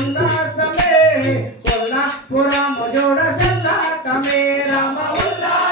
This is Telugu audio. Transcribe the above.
ఉల్లాసమే ఉల్లాపురము చూడ సల్లాకమే రామ ఉల్లా